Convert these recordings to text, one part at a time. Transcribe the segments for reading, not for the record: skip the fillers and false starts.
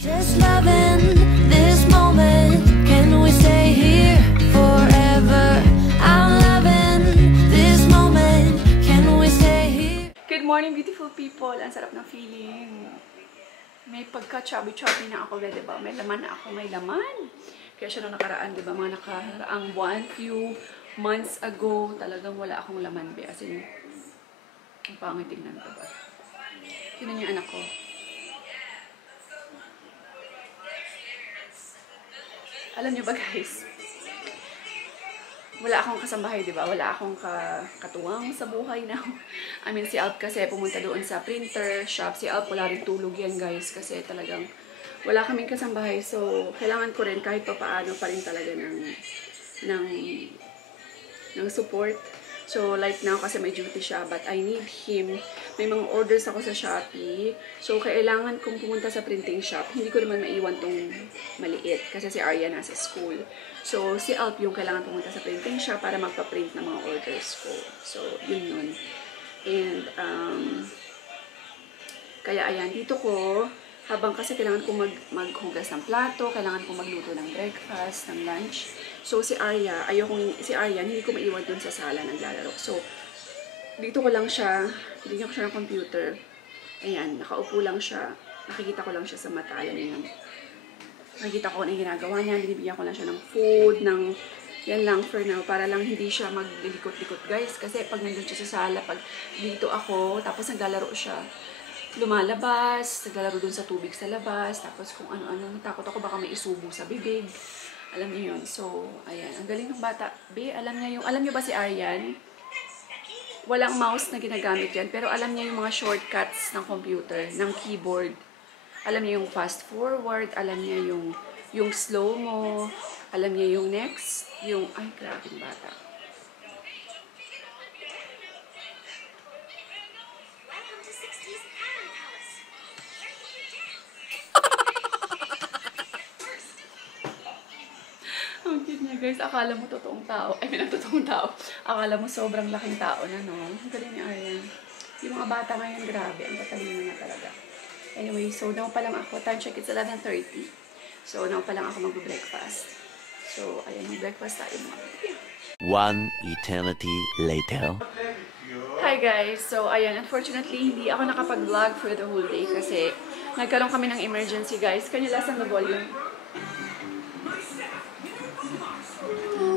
Just loving this moment. Can we stay here forever? I'm loving this moment. Can we stay here? Good morning, beautiful people. Ang sarap ng feeling. May pagka-chubby-chubby na ako, diba? May laman na ako, may laman. Kaya siya nung nakaraan, diba? Mga nakaraang few months ago, talagang wala akong laman, be. As in, ang pangit tingnan ko ba? Yun yung anak ko. Alam niyo ba, guys? Wala akong kasambahay, diba? Wala akong katuwang sa buhay na. I mean, si Alp kasi pumunta doon sa printer shop. Si Alp wala rin tulog yan, guys. Kasi talagang wala kaming kasambahay. So, kailangan ko rin kahit pa paano pa rin talaga ng support. So, like now, kasi may duty siya, but I need him. May mga orders ako sa Shopee. So, kailangan kong pumunta sa printing shop. Hindi ko naman maiwan tong maliit. Kasi si Arya nasa school. So, si Alp yung kailangan pumunta sa printing shop para magpa-print ng mga orders ko. So, yun. And, kaya ayan, dito ko, habang kasi kailangan kong maghugas ng plato, kailangan kong magluto ng breakfast, ng lunch. So, si Arya, si Arya, hindi ko maiwan dun sa sala naglalaro. So, dito ko lang siya, binigyan ko siya ng computer. Ayan, nakaupo lang siya. Nakikita ko lang siya sa mata. Alam niyo. Nakikita ko na yung ginagawa niya. Binibigyan ko lang siya ng food, yan lang for now. Para lang hindi siya maglilikot-likot, guys. Kasi pag nandun siya sa sala, pag dito ako, tapos naglalaro siya, lumalabas, naglalaro dun sa tubig sa labas, tapos kung ano-ano, natakot ako baka may isubo sa bibig. Alam niyo yun. So, ayan. Ang galing ng bata. Alam niyo ba si Aryan? Walang mouse na ginagamit yan, pero alam niya yung mga shortcuts ng computer, ng keyboard. Alam niya yung fast forward, alam niya yung slow mo, alam niya yung next, ay, grabe yung bata. Ang cute niya, guys. Akala mo totoong tao. I mean, totoong tao. Akala mo sobrang laking tao na, no? Ang galing ni Aryan. Yung mga bata ngayon, grabe. Ang tatalino na talaga. Anyway, so now pa lang ako. Time check, it's 11:30. So now pa lang ako mag-breakfast. So, ayan, mag-breakfast tayo mga. One eternity later. Hi guys! So, ayan, unfortunately, hindi ako nakapag-vlog for the whole day kasi nagkaroon kami ng emergency, guys. Can you listen the volume?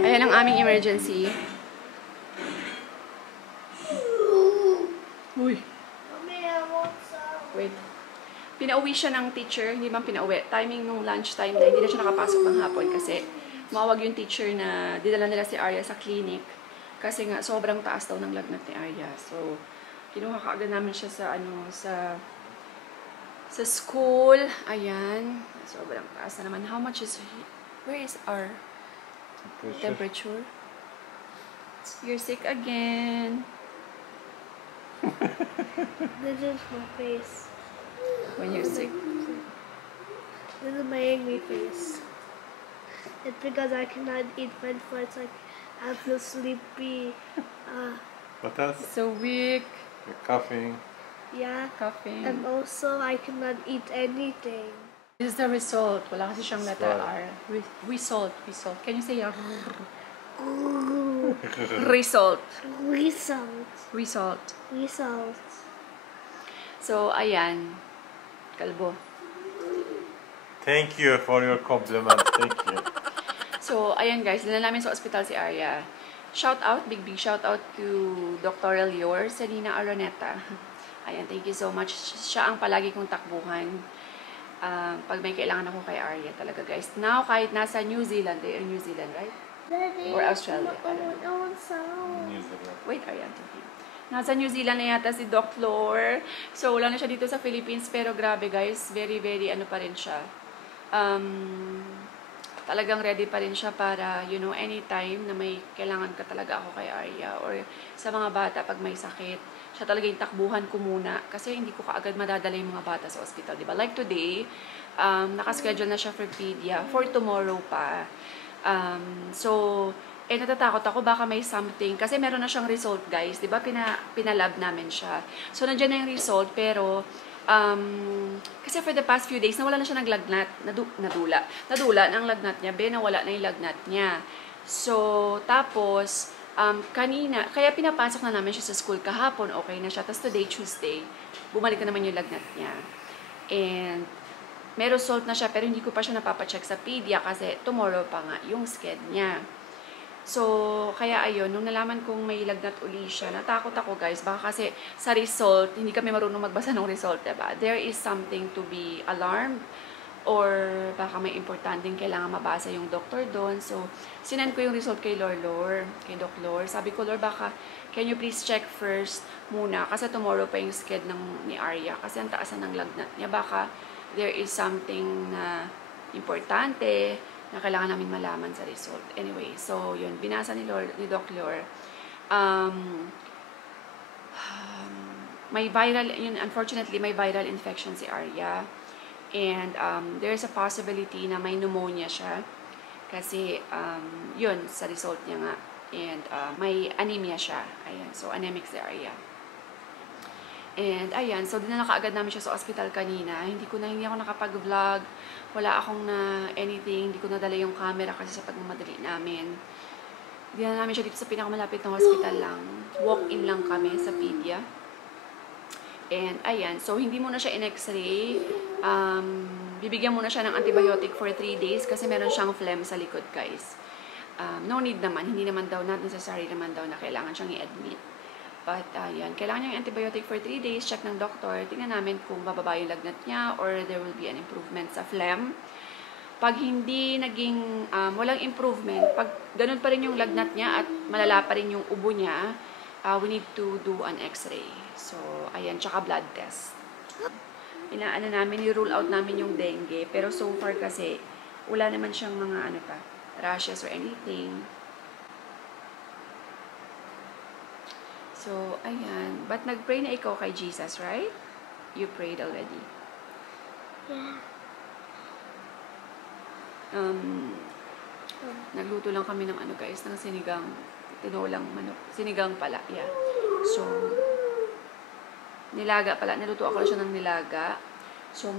Ayan ang aming emergency. Uy! Wait. Pinauwi siya ng teacher. Hindi man pinauwi. Timing nung lunchtime na. Hindi na siya nakapasok ng hapon kasi mawag yung teacher na dinala nila si Arya sa clinic. Kasi nga, sobrang taas daw ng lagnat ni Arya. So, kinuha kaagad namin siya sa school. Ayan. Sobrang taas na naman. How much is where is our temperature? You're sick again. This is my face. When you're sick. This is my angry face. It's because I cannot eat French fries. Like, I feel sleepy. What else? So weak. You're coughing. Yeah. Coughing. And also, I cannot eat anything. This is the result. Wala kasi siyang letter R. Result. Can you say result? Result. So, ayan. Kalbo. Thank you for your compliment. Thank you. So, ayan guys. Dala namin sa ospital si Arya. Shout out, big shout out to Dr. Elior, Selena Araneta. Ayan, thank you so much. Siya ang palagi kong takbuhan. Pag may kailangan ako kay Arya talaga, guys. Now, kahit nasa New Zealand, they are New Zealand, right? Daddy, Or Australia. New Zealand. Wait, Arya. Nasa New Zealand na yata si Doc Flor. So, wala na siya dito sa Philippines. Pero grabe, guys. Very, very, ano pa rin siya. Talagang ready pa rin siya para, you know, anytime na may kailangan ka talaga ako kay Arya. Or sa mga bata, pag may sakit. Siya talaga yung takbuhan ko muna kasi hindi ko kaagad madadala yung mga bata sa ospital, diba? Like today, nakaschedule na siya for pedia, for tomorrow pa. So, natatakot ako baka may something, kasi meron na siyang result, guys, diba? Pinalab namin siya. So, nandiyan na yung result, pero Kasi for the past few days, nawala na siya ng lagnat. Nadula ng lagnat niya. Nawala na yung lagnat niya. So, tapos, kanina, kaya pinapasok na namin siya sa school kahapon, okay na siya. Tapos today, Tuesday, bumalik na naman yung lagnat niya. And, may result na siya, pero hindi ko pa siya napapacheck sa pedia kasi tomorrow pa nga yung sked niya. So, kaya ayun, nung nalaman kong may lagnat uli siya, natakot ako guys. Baka kasi sa result, hindi kami marunong magbasa ng result, diba? There is something to be alarmed or baka may importanteng kailangan mabasa yung doctor doon. So, sinend ko yung result kay kay Doc Lor. Sabi ko, Lor, baka can you please check first muna kasi tomorrow pa yung sked ni Arya kasi ang taasan ng lagnat niya. Baka there is something na importante na kailangan namin malaman sa result. Anyway, so yun, binasa ni Doc Lor. May viral, yun, unfortunately, may viral infection si Arya. And there's a possibility na may pneumonia siya. Kasi, yun, sa result niya nga. And may anemia siya. Ayan, so anemic si Arya. And ayan, so dinala kaagad namin siya sa hospital kanina. Hindi ako nakapag-vlog. Wala akong na anything. Hindi ko nadala yung camera kasi sa pagmamadali namin. Dinala namin siya dito sa pinakamalapit na hospital lang. Walk-in lang kami sa pedia. And ayan, so hindi muna siya in x-ray. Bibigyan muna siya ng antibiotic for 3 days kasi meron siyang phlegm sa likod, guys. No need naman. Hindi naman daw, not necessary naman daw na kailangan siyang i-admit. But, ayan, kailangan niya yung antibiotic for 3 days. Check ng doktor. Tingnan namin kung bababa yung lagnat niya or there will be an improvement sa phlegm. Pag hindi naging walang improvement, pag ganun pa rin yung lagnat niya at malala pa rin yung ubo niya, we need to do an x-ray. So, ayan, tsaka blood test. Inaano namin, i-rule out namin yung dengue. Pero so far kasi, wala naman siyang mga rashes or anything. So, ayan. But nag-pray na ikaw kay Jesus, right? You prayed already. Yeah. Nagluto lang kami ng guys, ng sinigang, tinolang manok. Sinigang pala, yeah. So, nilaga pala. Niluto ako siya ng nilaga. So,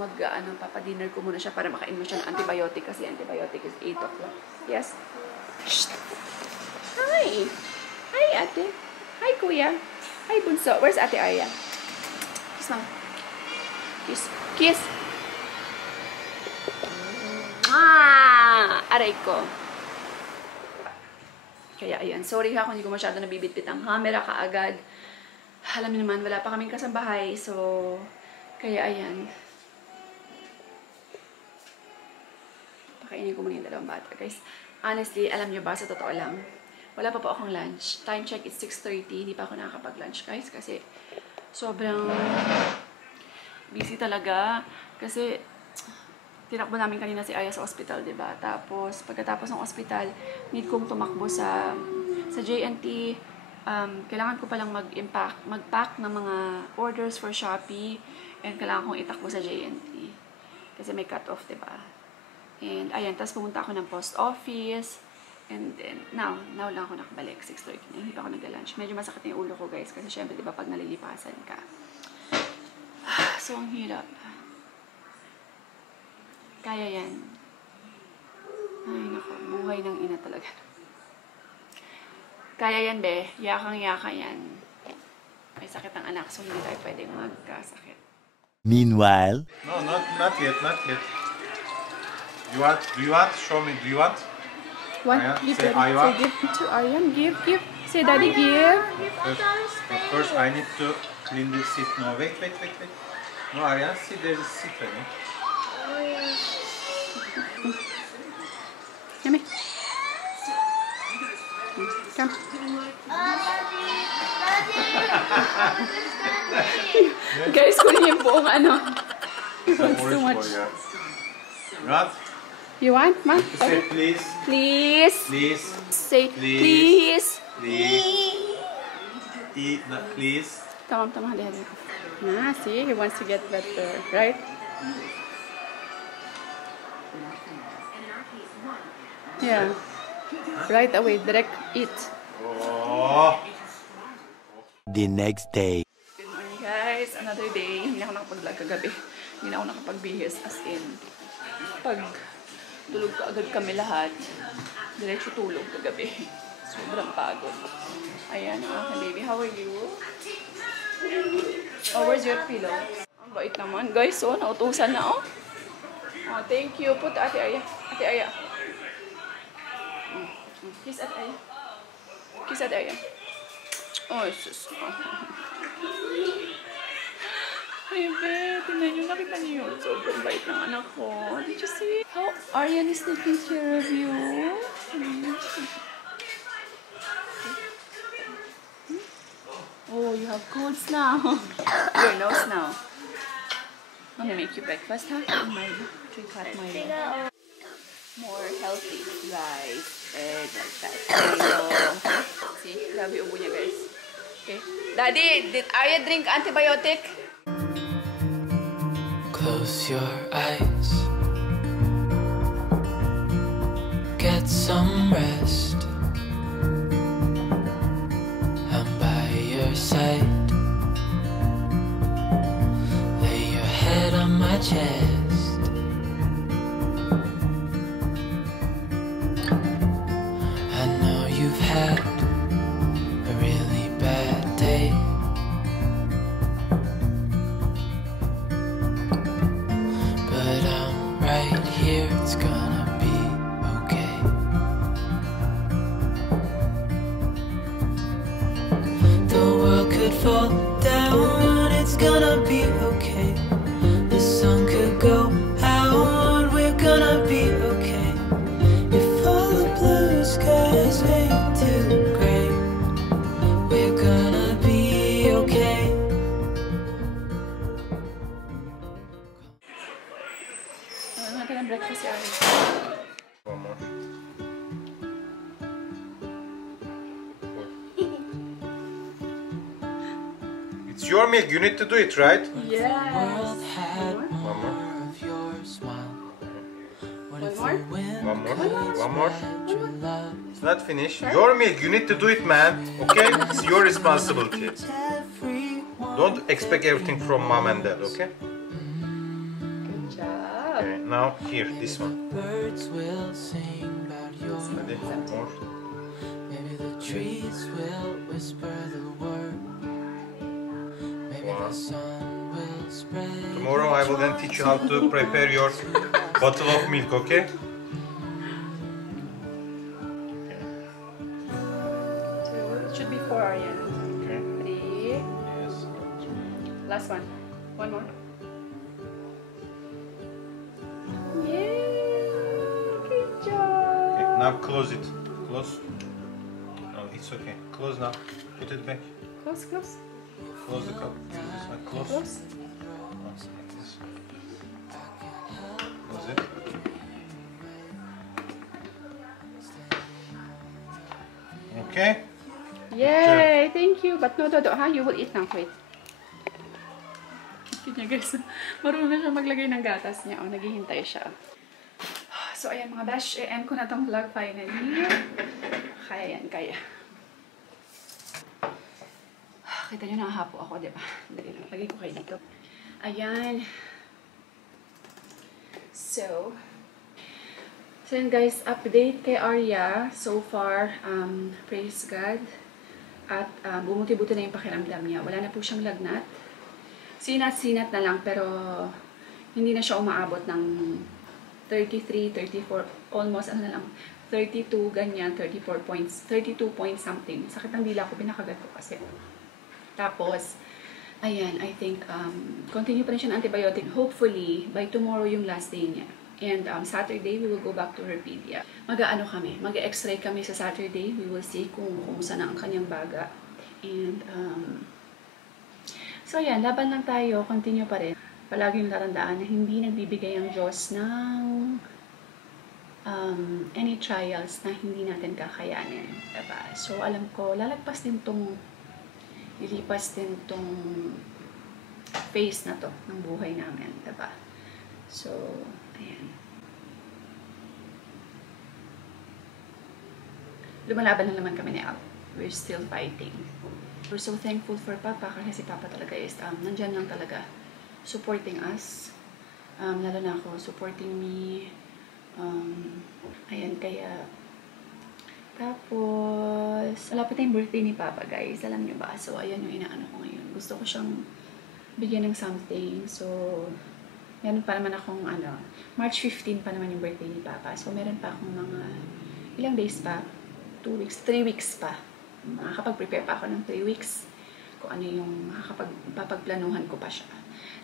papadinner ko muna siya para makain mo siya ng antibiotic kasi antibiotic is 8 o'clock. Yes? Shh. Hi! Hi, ate. Hi, kuya. Hi, bunso. Where's ate Arya? Kiss lang. Kiss. Kiss. Aray ko. Kaya, ayan. Sorry ha kung hindi ko masyado nabibitbit ang camera kaagad. Alam niyo naman, wala pa kaming kasambahay. So, kaya, ayan. Pakainin ko muna yung dalawang bata, guys. Honestly, alam niyo ba, sa totoo lang, wala pa po akong lunch. Time check is 6:30. Hindi pa ako nakakapag-lunch, guys. Kasi sobrang busy talaga. Kasi tinakbo namin kanina si Aya sa hospital, diba? Tapos, pagkatapos ng hospital, need kong tumakbo sa JNT. Kailangan ko palang mag-pack ng mga orders for Shopee. And kailangan kong itakbo sa JNT. Kasi may cut-off, diba? And ayan, tapos pumunta ako ng post office. And then, now lang ako nakabalik, 6:30 na, hindi pa ako nag-lunch. Medyo masakit na yung ulo ko, guys, kasi syempre, di ba, pag nalilipasan ka. So, ang hirap. Kaya yan. Ay, nako, buhay ng ina talaga. Kaya yan, be. Yakang-yaka yan. May sakit ang anak, so hindi tayo pwedeng magkasakit. Meanwhile, No, not yet, not yet. Do you want? Show me, do you want? What? Arya, Give say it. Arya. Say give to Aryan. Give. Say daddy, give. First, I need to clean this seat. No, wait. No, Arya, see, there's a seat there. No? Come here. Come. Guys, kunin yung buong It's It's too orange much. for you. Right? You want, ma? Say please. Please. Please. Say Please. please. Eat, please. Come on, daddy. See, he wants to get better, right? Yeah. Right away, direct eat. Oh. the next day. Good morning, guys. Another day. Hindi ako nakapag-vlog kagabi. Hindi na ako nakapagbihis. As in, pag tulog ka agad kami lahat, diretso tulog kagabi. Sobrang pagod. Ayan ang aking baby. How are you? Oh, where's your pillow? Ang bait naman. Guys, oh, nautusan na, oh. Oh, thank you. Put Ate Aya. Ate Aya. Kiss Ate Aya. Kiss Ate Aya. Oh, sus. Oh. Ay, be, tingnan nyo. Nakita niyo yun. Sobrang bait ng anak ko. Did you see? How Aryan is taking care of you? Oh, you have colds now. Your nose now. I'm gonna make you breakfast, huh? In my drink hot Milo. More healthy, rice, egg, like that. Milo. See, grabe ubo niya, guys. Okay. Daddy, did Arya drink antibiotic? Close your eyes. Get some rest. I'm by your side. Lay your head on my chest. I know you've had a really bad day. But I'm right here, it's gonna be okay. The world could fall down, it's gonna be okay. The sun could go out, we're gonna be okay. If all the blue skies fade to gray, we're gonna be okay. Ano natin ang breakfast si Arya? One more. It's your milk, you need to do it, right? Yes. World had One more. more of your smile. What if more? the wind One more. could One more. spread your love? It's not finished. Your milk, you need to do it, man. Okay? It's your responsibility. Everyone Don't expect everything from mom and dad, okay? Good job. Okay, now here, this one. birds will sing about your Ready? More. maybe the trees will whisper the word. Maybe the sun will spread. Tomorrow I will then teach you how to prepare your bottle of milk, okay? Two. It should be 4, Aryan. Okay. 3. Yes. Last one. One more. Yay! Good job. Okay, now close it. Close. No, it's okay. Close now. Put it back. Close, close, Close the cup. This one. Close. close. Like this. Close it. Okay. Yay! Thank you. But no, ha? You will eat now. Wait. Cute niya, guys. Marunong na siya maglagay ng gatas niya. O, naghihintay siya. So, ayan mga bash. I-end ko na tong vlog finally. Kaya yan, kaya. Kita nyo, nakahapo ako, diba? Dali lang. Lagay ko kayo dito. Ayan. So yun guys, update kay Arya. So far, praise God. At bumuti-buti na yung pakiramdam niya. Wala na po siyang lagnat. Sinat-sinat na lang, pero hindi na siya umaabot ng 33, 34, almost ano na lang, 32, ganyan, 34 points, 32 point something. Sakit ang dila ko, pinakagat ko kasi. Tapos, ayan, I think, continue pa rin siya ng antibiotic. Hopefully, by tomorrow yung last day niya. And Saturday, we will go back to Herpedia. Mag-ano kami, mag-x-ray kami sa Saturday. We will see kung saan ang kanyang baga. And, so ayan, laban lang tayo, continue pa rin. Palaging tatandaan na hindi nagbibigay ang Diyos ng any trials na hindi natin kakayanin. Diba? So, alam ko, lalagpas din tong, lilipas din tong phase na to ng buhay namin. Diba? So, ayan. Lumalaban na naman kami ni Al. We're still fighting. We're so thankful for Papa kasi si Papa talaga is nandyan lang talaga supporting us. Lalo na ako, supporting me. Ayan, kaya tapos, malapit na yung birthday ni Papa, guys. Alam nyo ba? So, ayan yung inaano ko ngayon. Gusto ko siyang bigyan ng something. So, meron pa naman akong, March 15 pa naman yung birthday ni Papa. So, meron pa akong mga, ilang days pa? 2 weeks, 3 weeks pa. Makakapag-prepare pa ako ng 3 weeks. Kung ano yung papagplanuhan ko pa siya.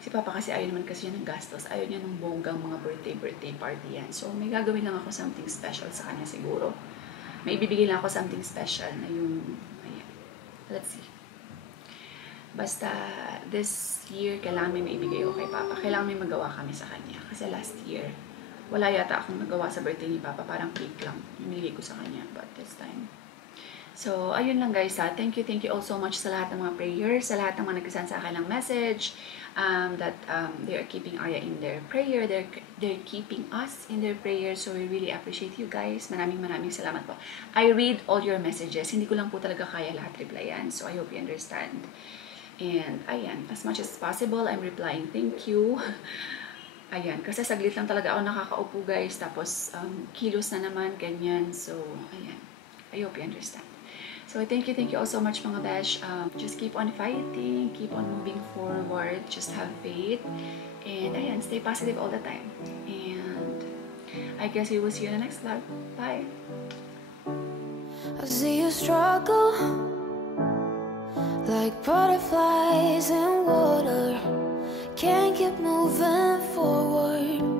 Si Papa kasi ayaw naman kasi yan ng gastos. Ayaw niya ng bonggang mga birthday party yan. So, may gagawin lang ako something special sa kanya siguro. May ibibigay lang ako something special na yung, ayan, let's see. Basta, this year, kailangan may maibigay ko kay Papa. Kailangan may magawa kami sa kanya. Kasi last year, wala yata akong nagawa sa birthday ni Papa. Parang cake lang. Binigay ko sa kanya. But this time. So, ayun lang guys ha. Thank you all so much sa lahat ng mga prayers, sa lahat ng mga nagkasan sa akin ng message, that they are keeping Arya in their prayer, they're keeping us in their prayer. So, we really appreciate you guys. Maraming salamat po. I read all your messages. Hindi ko lang po talaga kaya lahat replyan. So, I hope you understand. And, ayan, as much as possible, I'm replying thank you. Ayan, kasi saglit lang talaga ako nakakaupo guys. Tapos, kilos na naman, ganyan. So, ayan. I hope you understand. So, thank you all so much mga besh. Just keep on fighting, keep on moving forward, just have faith, and ayan, stay positive all the time. And I guess we will see you in the next vlog. Bye! I see you struggle like butterflies in water. Can't keep moving forward.